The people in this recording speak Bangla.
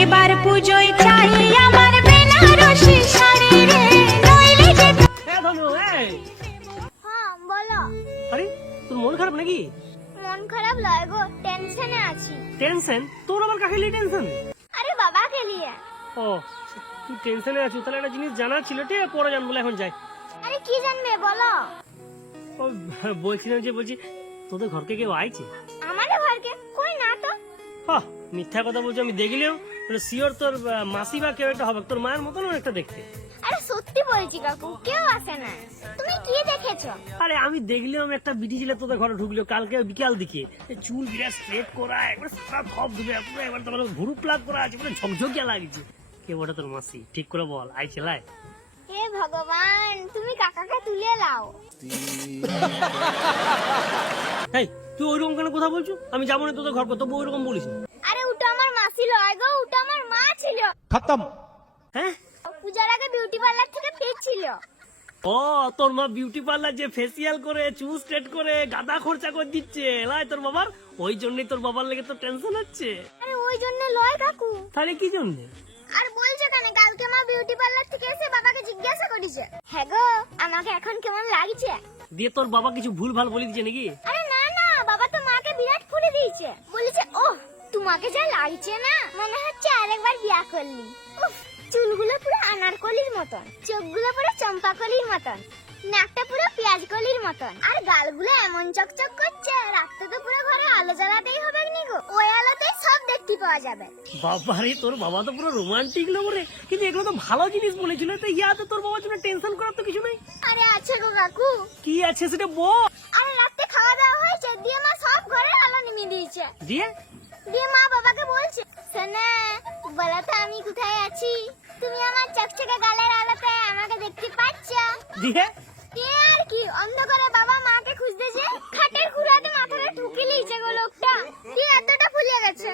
এবার পুজোয় চাই আমার বেনারসি শাড়ি রে, নইলে যে ধনু এই হ্যাঁ বলো। আরে তোর মন খারাপ নাকি? মন খারাপ লয় গো, টেনশনে আছি। টেনশন? তোর আবার কাকে নিয়ে টেনশন? আরে বাবাকে নিয়ে। ও তুই টেনশনে আছিস, তাহলে একটা জিনিস জানা ছিল, ঠিক আছে পরে জানবো, এখন যাই। আরে কি জানবে বলো। ও বলছিলাম যে বলছি তোদের ঘরকে কেউ আইছে? আমাদের ঘরকে কই না তো। হ্যাঁ মিথ্যা কথা বলছি, আমি দেখলেও শিওর তোর মাসি বা কেউ একটা হবে, তোর মায়ের মতন একটা দেখতে। আরে সত্যি বলছি কাকু, কেউ আসে না। তুমি কি দেখেছো? আরে আমি দেখলেও আমি একটা বিটি ছিল তোদের ঘরে ঢুকলো কালকে বিকাল দিকে, চুল বিরাট স্ট্রেট করা, একবার সারা খপ ধুবে, পুরো একবার তোমার ভুরু প্লাগ করা আছে, পুরো ঝকঝকিয়া লাগছে। কে ওটা তোর মাসি? ঠিক করে বল, আইছে লাই? হে ভগবান, তুমি কাকাকে তুলে লাও। এই তুই ওইরকম কেন কথা বলছো? আমি যাবো না তোদের ঘর, তবু ওইরকম বলিস না। আরে ওটা আমার মাসি লয় গো, ওটা আমার মা ছিল। खत्म। হ্যাঁ পূজার আগে বিউটি পার্লার থেকে ফিরছিল। ও তোর মা বিউটি পার্লার যে ফেসিয়াল করে, চুল স্ট্রেট করে, গাদা খরচা করে দিচ্ছে লাই তোর বাবার, ওই জন্যই তোর বাবার লেগে তো টেনশন হচ্ছে। আরে ওই জন্য লয় কাকু। তাহলে কি জন্য? আর বলছে কেন, কালকে মা বিউটি পার্লার থেকে এসে বাবাকে জিজ্ঞাসা করেছে, হ্যাঁ গো আমাকে এখন কেমন লাগছে। দিয়ে তোর বাবা কিছু ভুল ভাল বলে দিচ্ছে নাকি? আরে না না, বাবা তো মাকে বিরাট করে দিয়েছে। বলেছে ওহ তোমাকে যা লাগছে না, মনে হচ্ছে আরেকবার বিয়া করলি। উফ, চুলগুলো পুরো আনারকলির মতন, চোখগুলো পুরো চম্পাকলির মতন, নাকটা পুরো পেঁয়াজ কলির মতন, আর গালগুলো এমন চকচক করছে, রাতে তো পুরো ঘরে আলো জ্বালাতেই হবে নিগো, ওই আলোতেই সব দেখতে পাওয়া যাবে। বাবারে তোর বাবা তো পুরো রোমান্টিক লোক রে, কিন্তু এগুলো তো ভালো জিনিস বলেছিল, তো ইয়াতে তোর বাবার জন্য টেনশন করার তো কিছু নেই। আরে আছে গো কাকু। কি আছে সেটা বল। আরে রাতে খাওয়া দাওয়া হয়েছে, দিয়ে মা সব ঘরের আলো নিভিয়ে দিয়েছে। দিয়ে দিয়ে মা বাবাকে বলছে, সোনা বলো তো আমি কোথায় আছি, তুমি আমার চকচকে গালের আলোতে আমাকে দেখতে পাচ্ছ? দিয়ে দিয়ে আর কি, অন্ধকারে বাবা মাকে খুঁজতেছে, খাটের খুঁড়াতে মাথাটা ঠুকে লিয়েছে গো লোকটা, দিয়ে এতটা ফুলে গেছে।